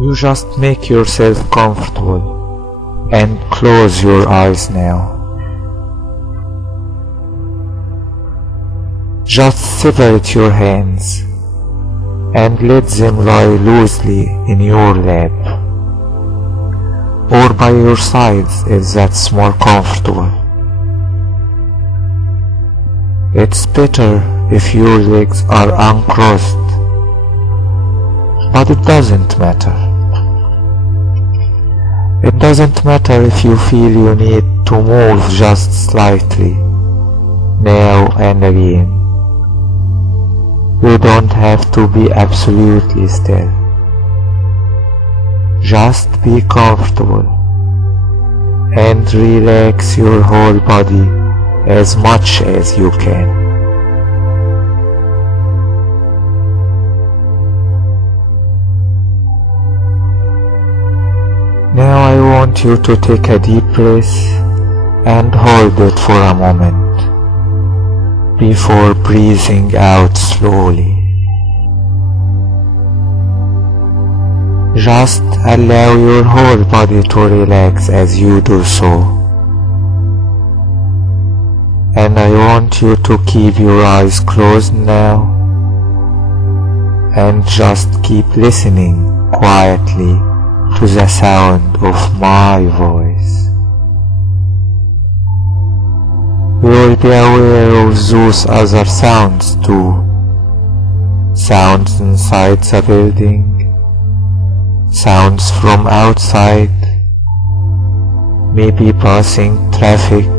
You just make yourself comfortable and close your eyes now. Just separate your hands and let them lie loosely in your lap or by your sides if that's more comfortable. It's better if your legs are uncrossed, but it doesn't matter. It doesn't matter if you feel you need to move just slightly, now and again. You don't have to be absolutely still. Just be comfortable and relax your whole body as much as you can. Now I want you to take a deep breath and hold it for a moment before breathing out slowly. Just allow your whole body to relax as you do so. And I want you to keep your eyes closed now and just keep listening quietly to the sound of my voice. You will be aware of those other sounds too. Sounds inside the building, sounds from outside, maybe passing traffic.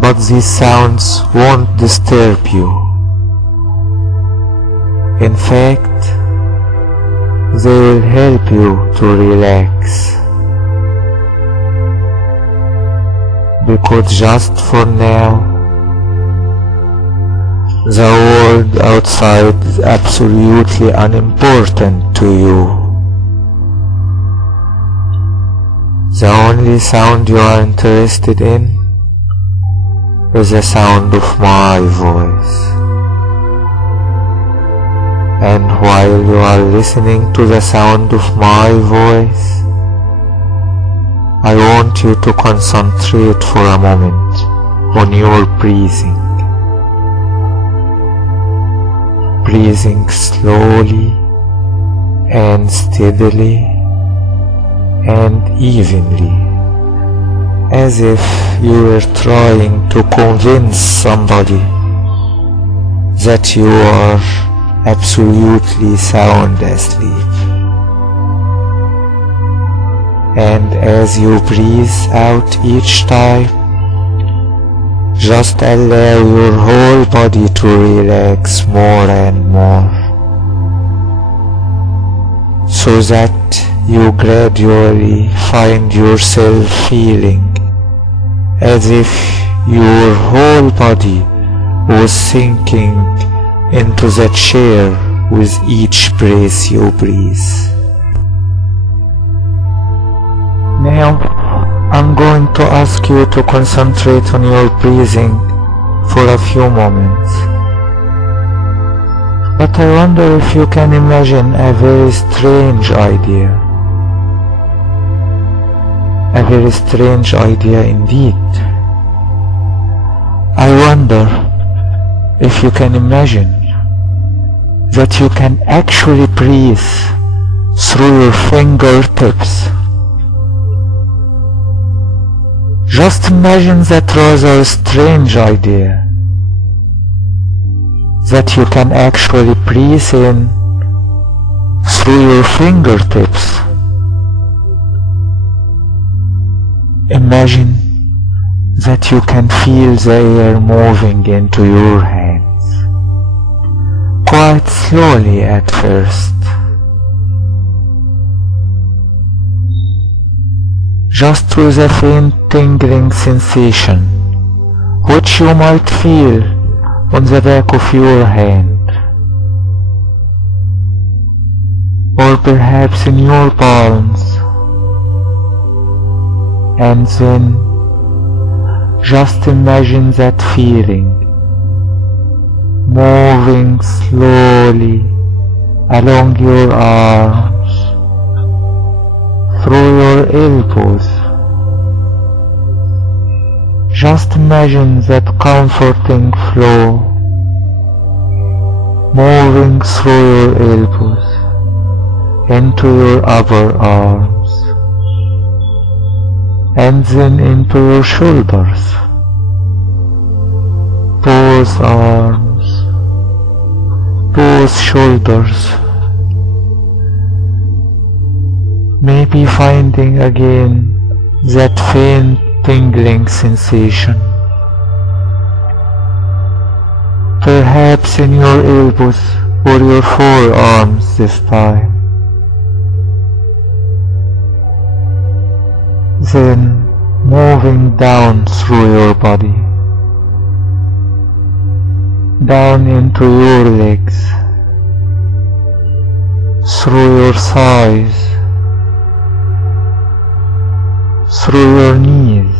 But these sounds won't disturb you. In fact, they will help you to relax. Because just for now, the world outside is absolutely unimportant to you. The only sound you are interested in is the sound of my voice. And while you are listening to the sound of my voice, I want you to concentrate for a moment on your breathing. Breathing slowly and steadily and evenly, as if you were trying to convince somebody that you are absolutely sound asleep. And as you breathe out each time, just allow your whole body to relax more and more, so that you gradually find yourself feeling as if your whole body was sinking into the chair with each breath you breathe. Now, I'm going to ask you to concentrate on your breathing for a few moments. But I wonder if you can imagine a very strange idea. A very strange idea indeed. I wonder if you can imagine that you can actually breathe through your fingertips. Just imagine that rather strange idea, that you can actually breathe in through your fingertips. Imagine that you can feel the air moving into your hands, quite slowly at first. Just with a faint tingling sensation, which you might feel on the back of your hand, or perhaps in your palms, and then just imagine that feeling moving slowly along your arms, through your elbows. Just imagine that comforting flow moving through your elbows into your upper arms and then into your shoulders, both arms, both shoulders. Maybe finding again that faint tingling sensation, perhaps in your elbows or your forearms this time. Then moving down through your body, down into your legs, through your thighs, through your knees,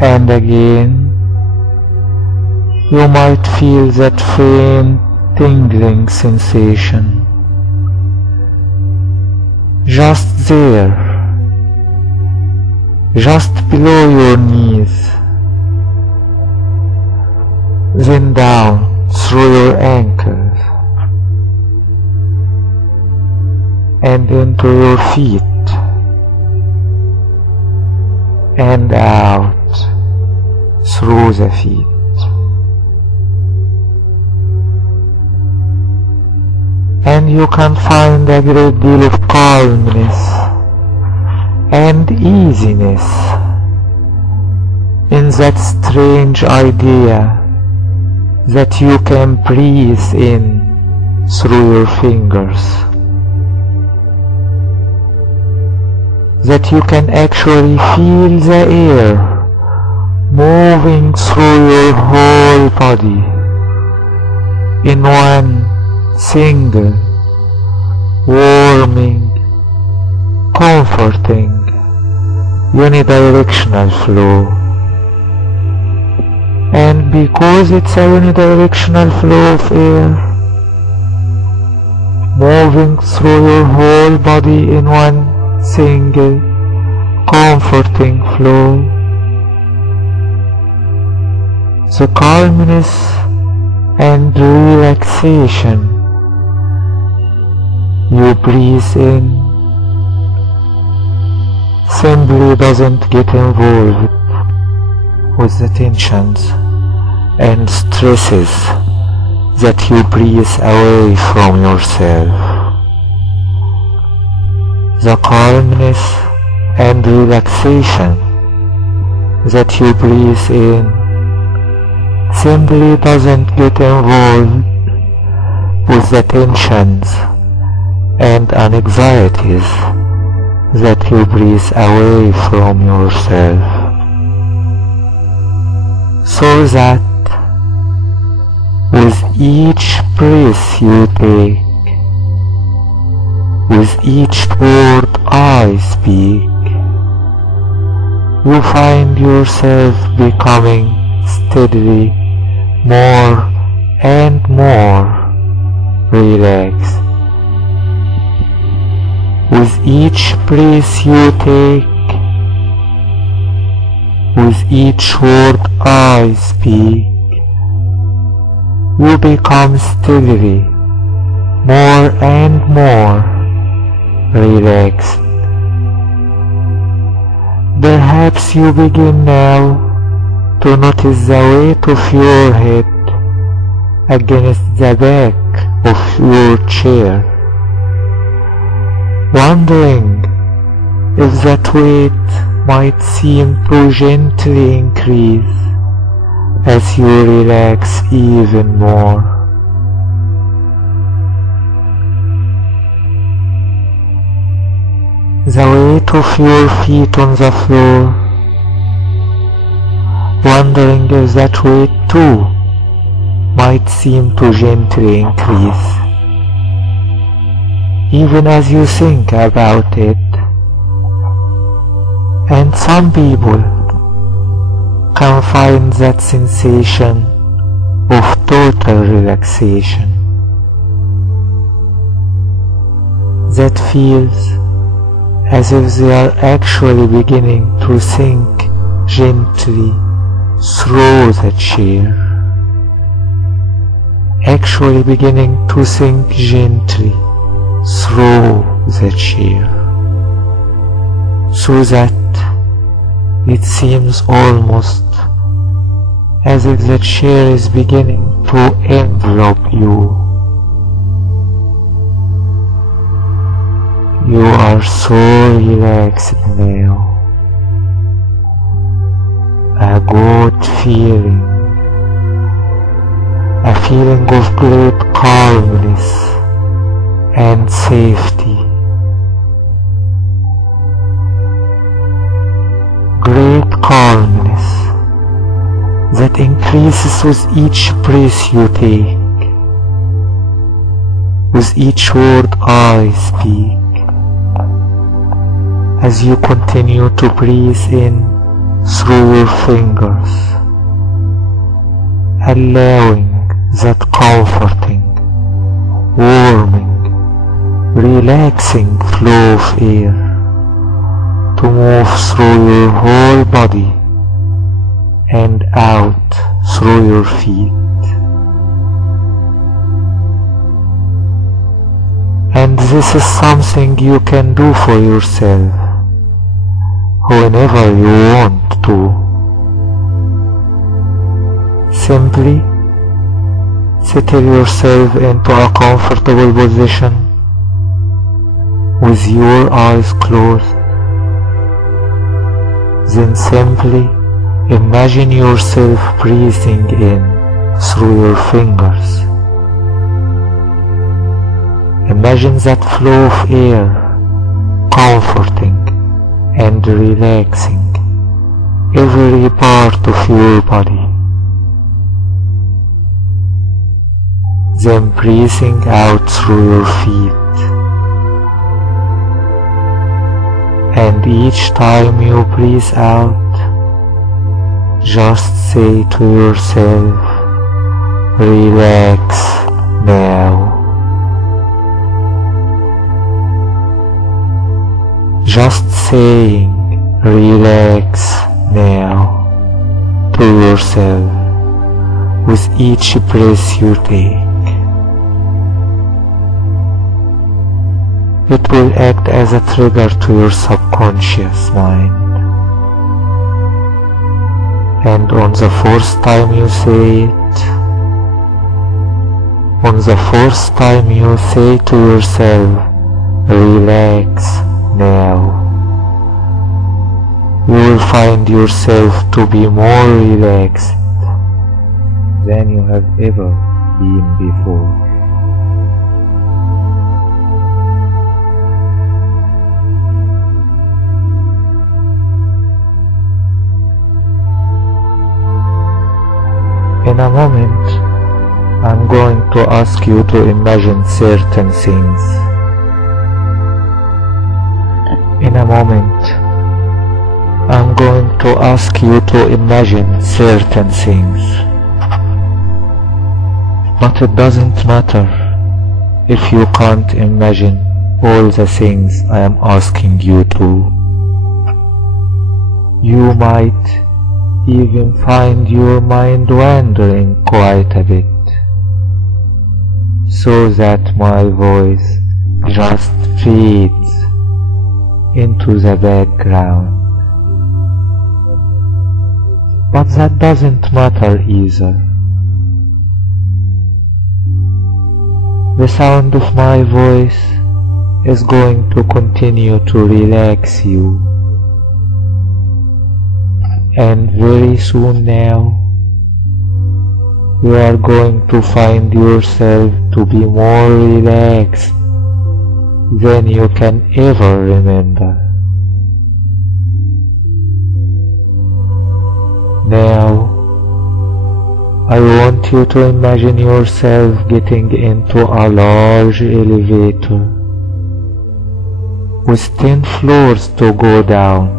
and again you might feel that faint tingling sensation just there, just below your knees, then down through your ankles and into your feet and out through the feet. And you can find a great deal of calmness and easiness in that strange idea that you can breathe in through your fingers, that you can actually feel the air moving through your whole body in one single, warming, comforting, unidirectional flow. And because it's a unidirectional flow of air moving through your whole body in one single, comforting flow, the calmness and relaxation you breathe in simply doesn't get involved with the tensions and stresses that you breathe away from yourself. The calmness and relaxation that you breathe in simply doesn't get involved with the tensions and anxieties that you breathe away from yourself, so that with each breath you take, with each word I speak, you find yourself becoming steadily more and more relaxed. With each breath you take, with each word I speak, you become steadily more and more relaxed. Perhaps you begin now to notice the weight of your head against the back of your chair, wondering if that weight might seem to gently increase as you relax even more. The weight of your feet on the floor, wondering if that weight too might seem to gently increase, even as you think about it. And some people can find that sensation of total relaxation that feels as if they are actually beginning to sink gently through the chair, actually beginning to sink gently through the chair, so that it seems almost as if the chair is beginning to envelop you. You are so relaxed now. A good feeling. A feeling of great calmness and safety. Great calmness that increases with each breath you take, with each word I speak, as you continue to breathe in through your fingers, allowing that comforting, warming, relaxing flow of air to move through your whole body and out through your feet. And this is something you can do for yourself whenever you want to. Simply settle yourself into a comfortable position with your eyes closed. Then simply imagine yourself breathing in through your fingers. Imagine that flow of air, comforting and relaxing every part of your body. Then breathing out through your feet. And each time you breathe out, just say to yourself, relax now. Just saying, relax now, to yourself with each breath you take. It will act as a trigger to your subconscious mind. And on the first time you say it, on the first time you say to yourself, relax now, you will find yourself to be more relaxed than you have ever been before. In a moment, I'm going to ask you to imagine certain things. In a moment, I'm going to ask you to imagine certain things. But it doesn't matter if you can't imagine all the things I am asking you to. You might even find your mind wandering quite a bit, so that my voice just fades into the background. But that doesn't matter either. The sound of my voice is going to continue to relax you. And very soon now, you are going to find yourself to be more relaxed than you can ever remember. Now, I want you to imagine yourself getting into a large elevator with 10 floors to go down.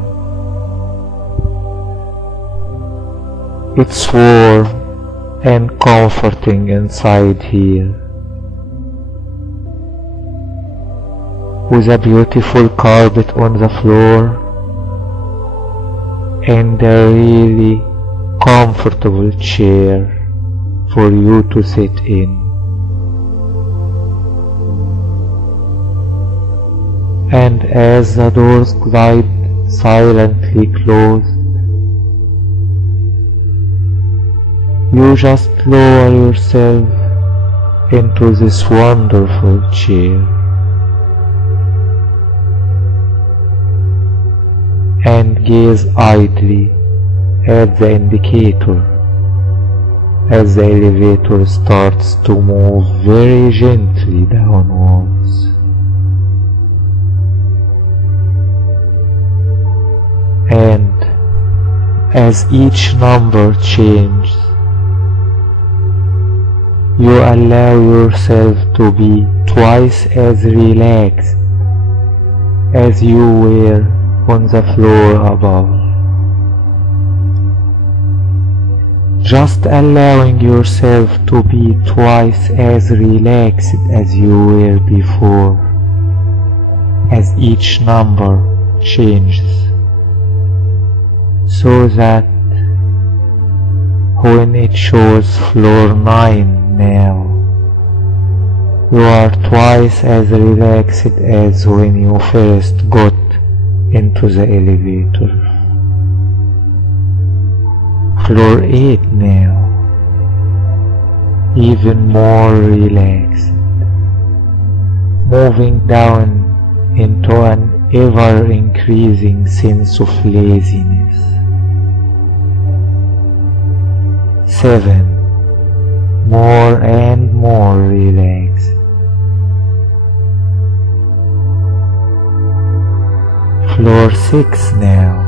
It's warm and comforting inside here, with a beautiful carpet on the floor and a really comfortable chair for you to sit in. And as the doors glide silently closed, you just lower yourself into this wonderful chair and gaze idly at the indicator as the elevator starts to move very gently downwards. And as each number changes, you allow yourself to be twice as relaxed as you were on the floor above. Just allowing yourself to be twice as relaxed as you were before, as each number changes, so that when it shows floor 9 now, you are twice as relaxed as when you first got into the elevator. Floor 8 now, even more relaxed, moving down into an ever-increasing sense of laziness. 7. More and more relaxed. Floor 6 now,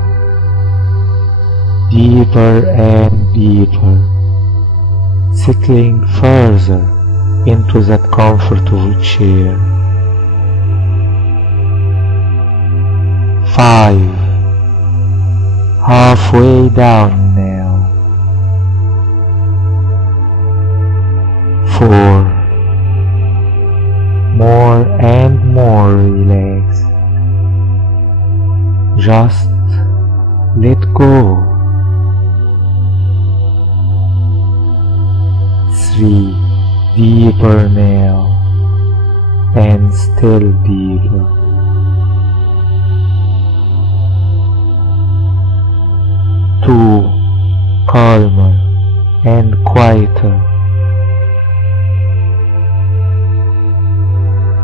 deeper and deeper, settling further into that comfortable chair. 5. Halfway down now. 4. More and more relaxed. Just let go. 3. Deeper now, and still deeper. 2. Calmer and quieter.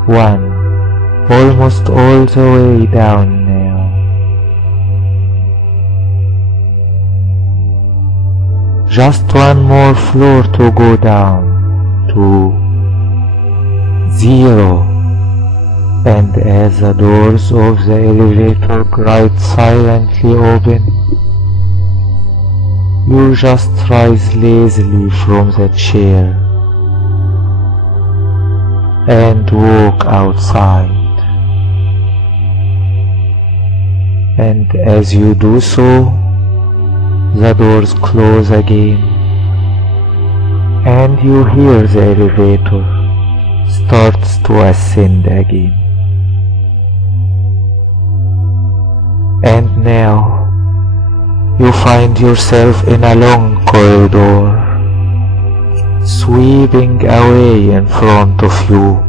1. Almost all the way down now. Just one more floor to go down to 0. And as the doors of the elevator glide silently open, you just rise lazily from the chair and walk outside. And as you do so, the doors close again, and you hear the elevator starts to ascend again. And now you find yourself in a long corridor, sweeping away in front of you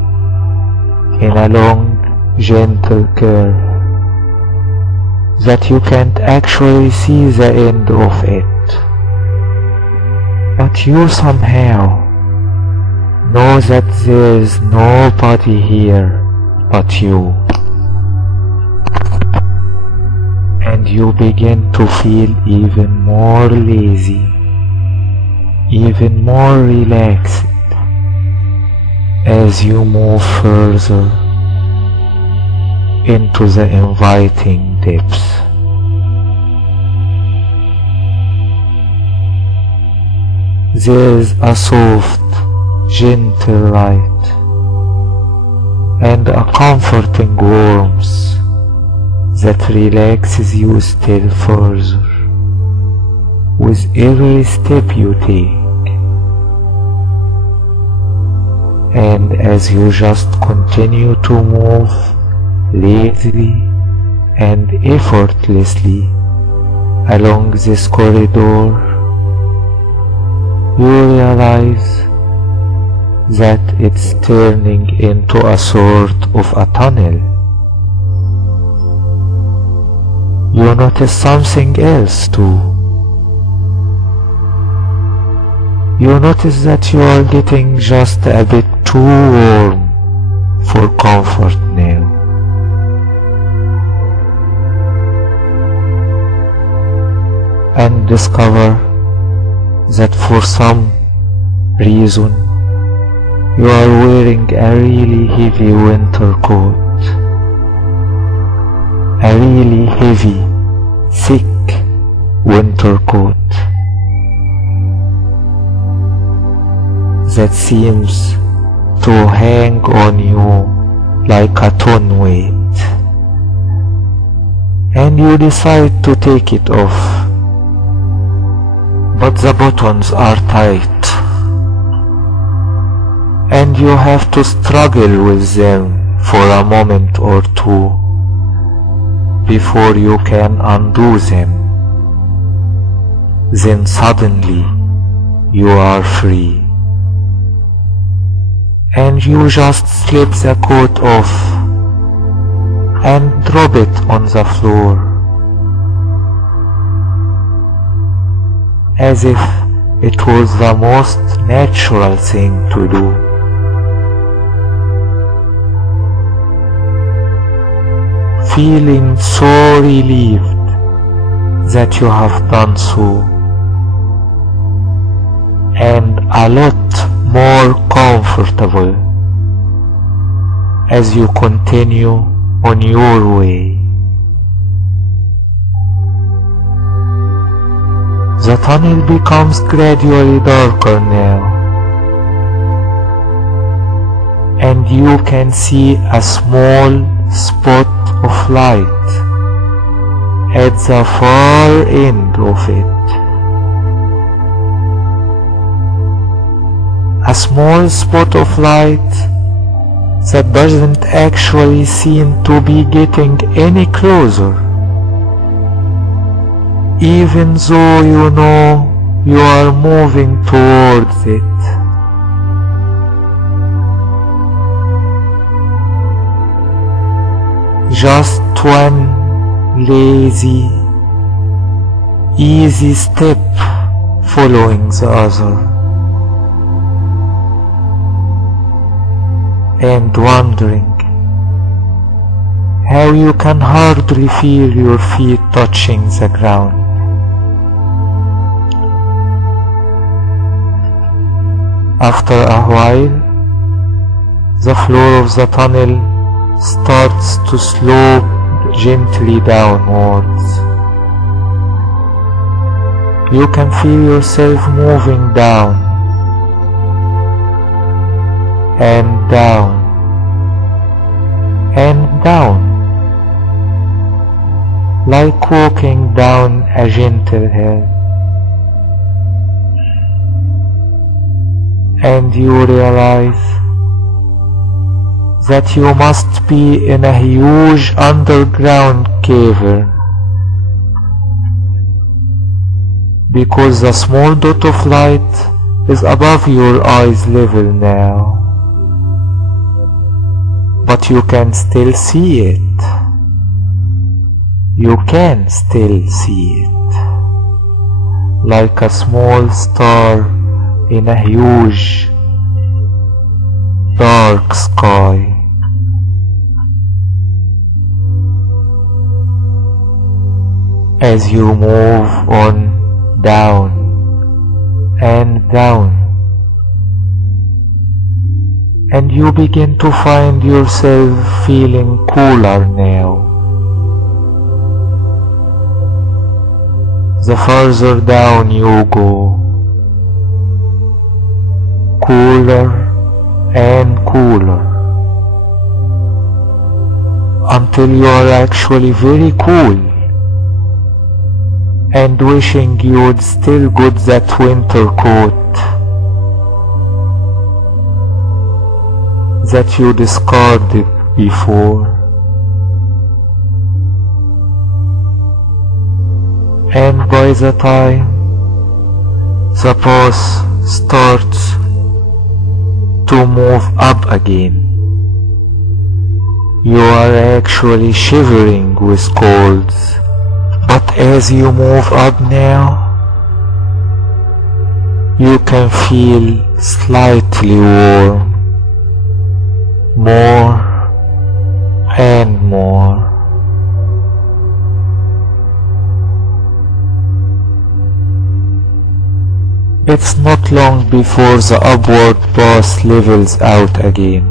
in a long, gentle curve that you can't actually see the end of it, but you somehow know that there is nobody here but you, and you begin to feel even more lazy, even more relaxed as you move further into the inviting depths. There is a soft, gentle light and a comforting warmth that relaxes you still further with every step you take And as you just continue to move lazily and effortlessly along this corridor, you realize that it's turning into a sort of a tunnel. You notice something else too. You notice that you are getting just a bit too warm for comfort now. And discover that for some reason you are wearing a really heavy winter coat. A really heavy, thick winter coat that seems to hang on you like a ton weight, and you decide to take it off, but the buttons are tight and you have to struggle with them for a moment or two before you can undo them. Then suddenly you are free, and you just slip the coat off and drop it on the floor, as if it was the most natural thing to do. Feeling so relieved that you have done so, and a lot more comfortable as you continue on your way. The tunnel becomes gradually darker now, and you can see a small spot of light at the far end of it. A small spot of light that doesn't actually seem to be getting any closer, even though you know you are moving towards it. Just one lazy, easy step following the other, and wondering how you can hardly feel your feet touching the ground. After a while, the floor of the tunnel starts to slope gently downwards. You can feel yourself moving down and down and down, like walking down a gentle hill. And you realize that you must be in a huge underground cavern, because the small dot of light is above your eyes level now, but you can still see it. You can still see it, like a small star in a huge dark sky. As you move on down and down, and you begin to find yourself feeling cooler now. The further down you go, cooler and cooler, until you are actually very cool, and wishing you would still got that winter coat. that you discarded before. And by the time the pulse starts to move up again, you are actually shivering with colds, but as you move up now, you can feel slightly warm, more and more. It's not long before the upward path levels out again,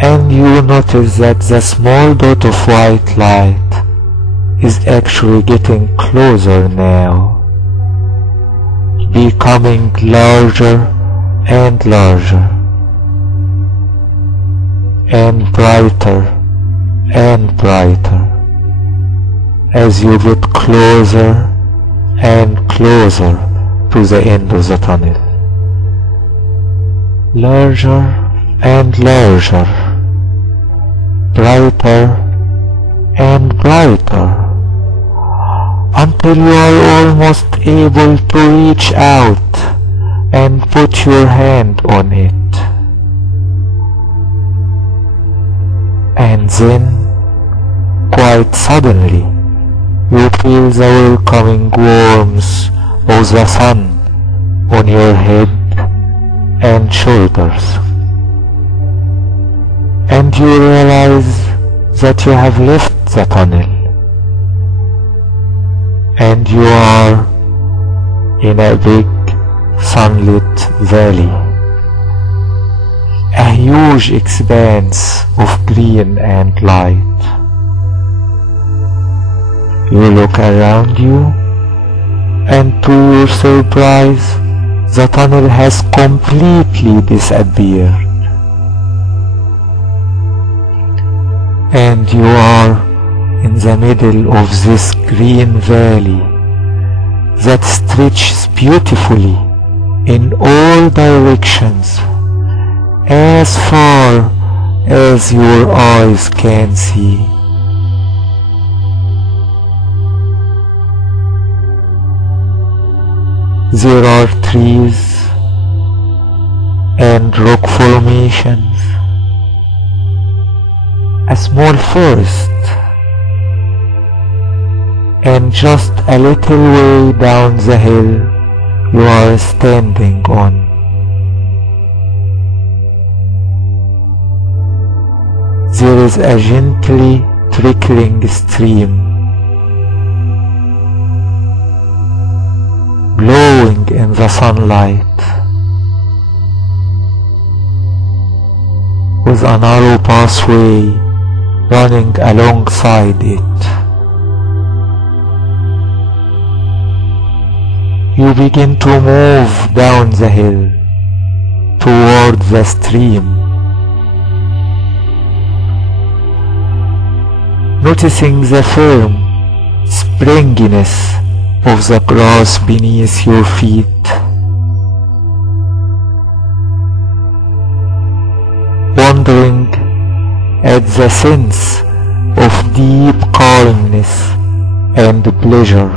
and you notice that the small dot of white light is actually getting closer now, becoming larger and larger, and brighter and brighter as you get closer and closer to the end of the tunnel. Larger and larger, brighter and brighter, until you are almost able to reach out and put your hand on it. And then, quite suddenly, you feel the welcoming warmth of the sun on your head and shoulders, and you realize that you have left the tunnel, and you are in a big sunlit valley, a huge expanse of green and light. You look around you, and to your surprise, the tunnel has completely disappeared, and you are in the middle of this green valley that stretches beautifully in all directions as far as your eyes can see. There are trees and rock formations, a small forest, and just a little way down the hill you are standing on. There is a gently trickling stream, glowing in the sunlight, with a narrow pathway running alongside it. You begin to move down the hill toward the stream, noticing the firm springiness of the grass beneath your feet. Wondering at the sense of deep calmness and pleasure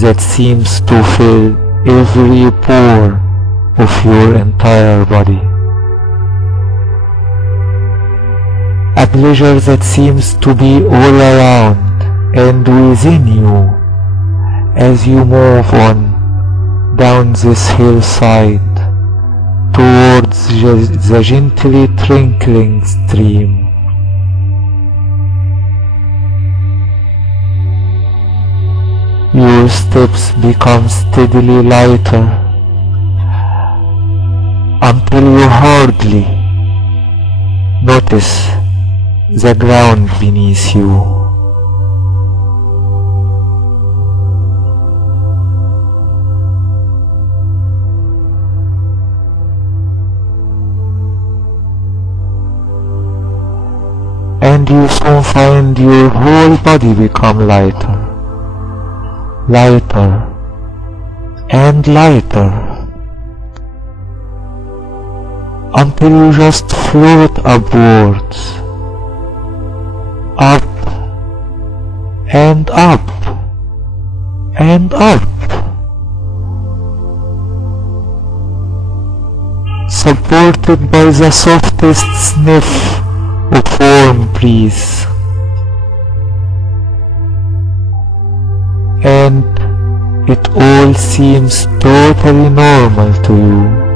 that seems to fill every pore of your entire body. A pleasure that seems to be all around and within you as you move on down this hillside towards the gently trickling stream. Your steps become steadily lighter until you hardly notice the ground beneath you. And you soon find your whole body become lighter, lighter and lighter, until you just float upwards, up and up and up, supported by the softest sniff of warm breeze. And it all seems totally normal to you.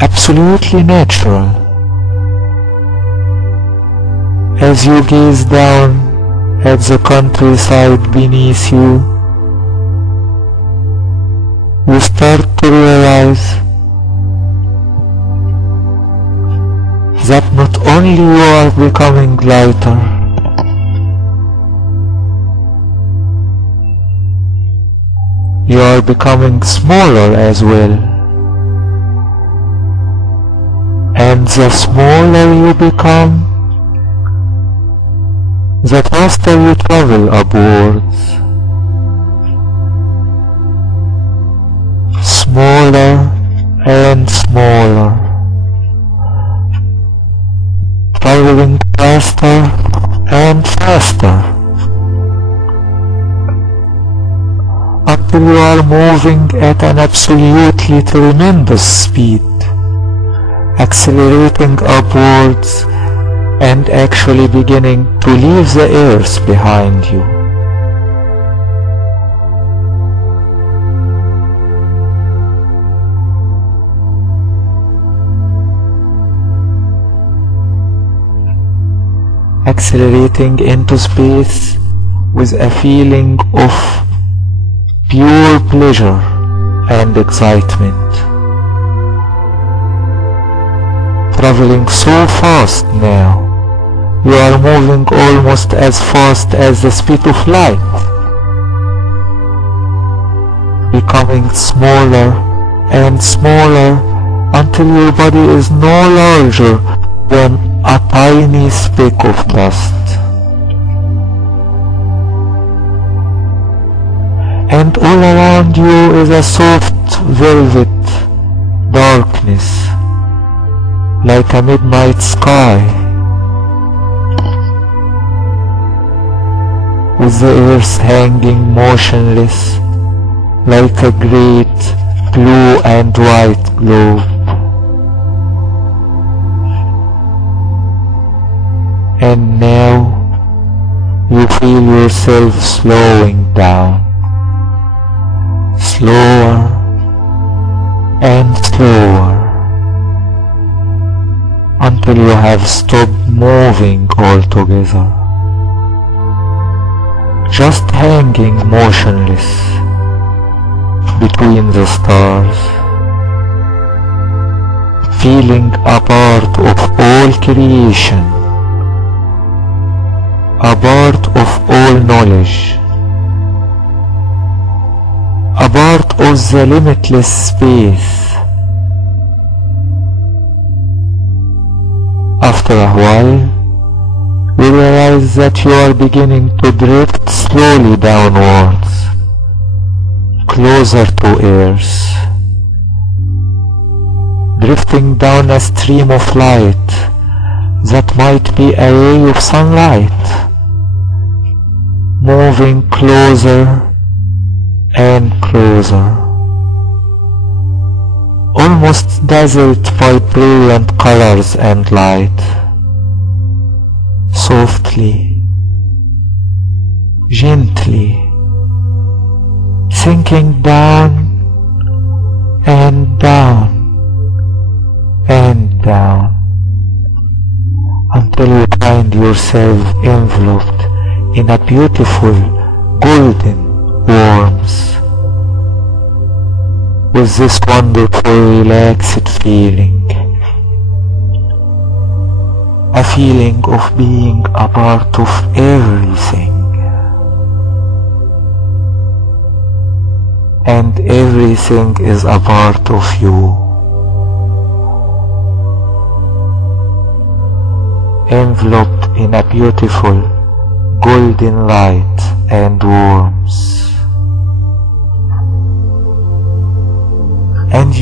Absolutely natural. As you gaze down at the countryside beneath you, you start to realize that not only you are becoming lighter, you are becoming smaller as well. And the smaller you become, the faster you travel upwards. Smaller and smaller, traveling faster and faster, until you are moving at an absolutely tremendous speed, accelerating upwards and actually beginning to leave the earth behind you. Accelerating into space with a feeling of pure pleasure and excitement. Traveling so fast now, you are moving almost as fast as the speed of light, becoming smaller and smaller until your body is no larger than a tiny speck of dust. And all around you is a soft velvet darkness, like a midnight sky, with the earth hanging motionless like a great blue and white globe. And now you feel yourself slowing down, slower and slower, until you have stopped moving altogether, just hanging motionless between the stars, feeling a part of all creation, a part of all knowledge, a part of the limitless space. After a while, you realize that you are beginning to drift slowly downwards, closer to earth, drifting down a stream of light that might be a ray of sunlight, moving closer and closer, almost dazzled by brilliant colors and light. Softly, gently, sinking down and down and down, until you find yourself enveloped in a beautiful golden warmth, with this wonderful relaxed feeling, a feeling of being a part of everything, and everything is a part of you, enveloped in a beautiful golden light and warmth.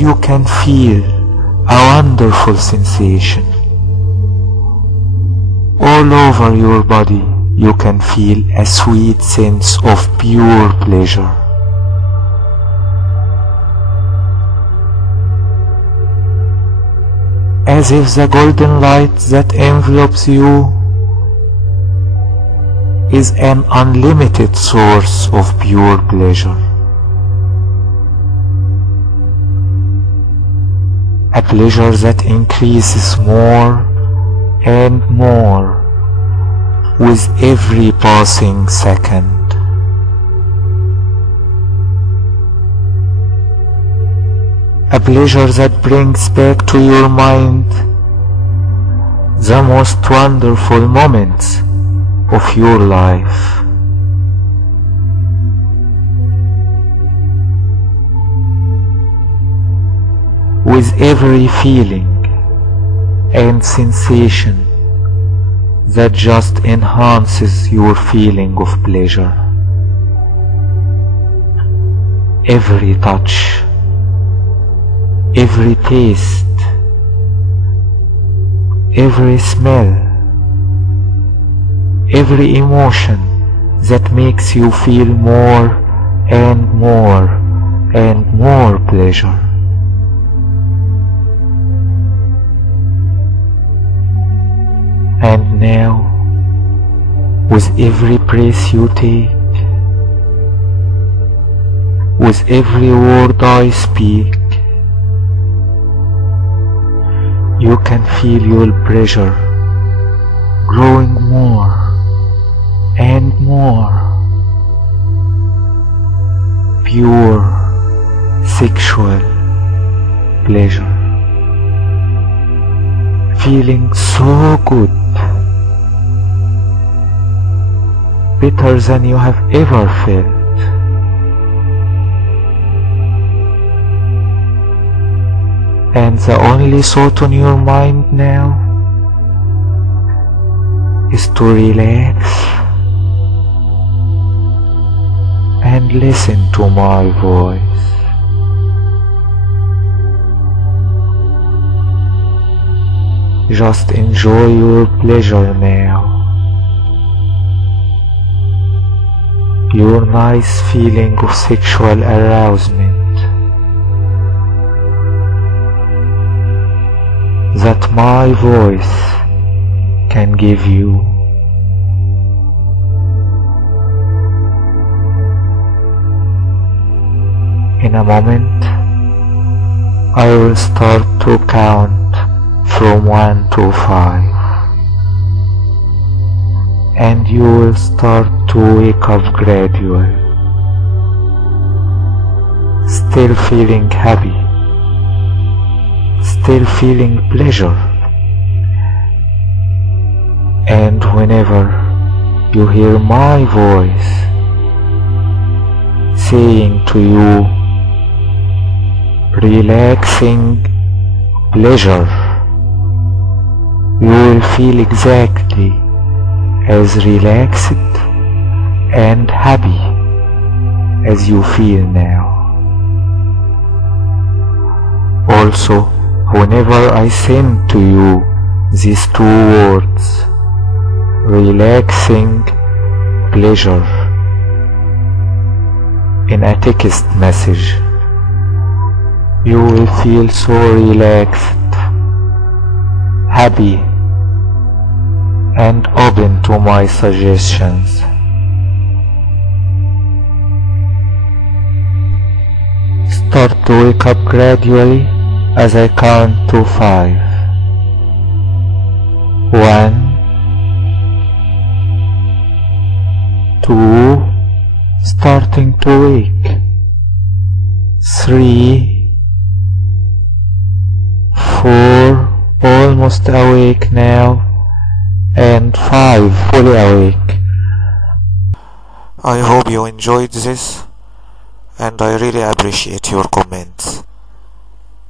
you can feel a wonderful sensation. All over your body you can feel a sweet sense of pure pleasure. As if the golden light that envelops you is an unlimited source of pure pleasure. A pleasure that increases more and more with every passing second. A pleasure that brings back to your mind the most wonderful moments of your life. With every feeling and sensation that just enhances your feeling of pleasure. Every touch, every taste, every smell, every emotion that makes you feel more and more and more pleasure. And now, with every breath you take, with every word I speak, you can feel your pleasure growing more and more. Pure sexual pleasure. Feeling so good, better than you have ever felt. And the only thought on your mind now is to relax and listen to my voice. Just enjoy your pleasure now. Your nice feeling of sexual arousement that my voice can give you. In a moment, I will start to count from 1 to 5, and you will start to wake up gradually, still feeling happy, still feeling pleasure. And whenever you hear my voice saying to you, relaxing pleasure, you will feel exactly as relaxed and happy as you feel now. Also, whenever I send to you these 2 words, relaxing pleasure, in a text message, you will feel so relaxed, happy, and open to my suggestions. Start to wake up gradually as I count to 5. 1, 2, starting to wake. 3, 4, almost awake now, and 5, fully awake. I hope you enjoyed this, and I really appreciate your comments.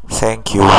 Thank you.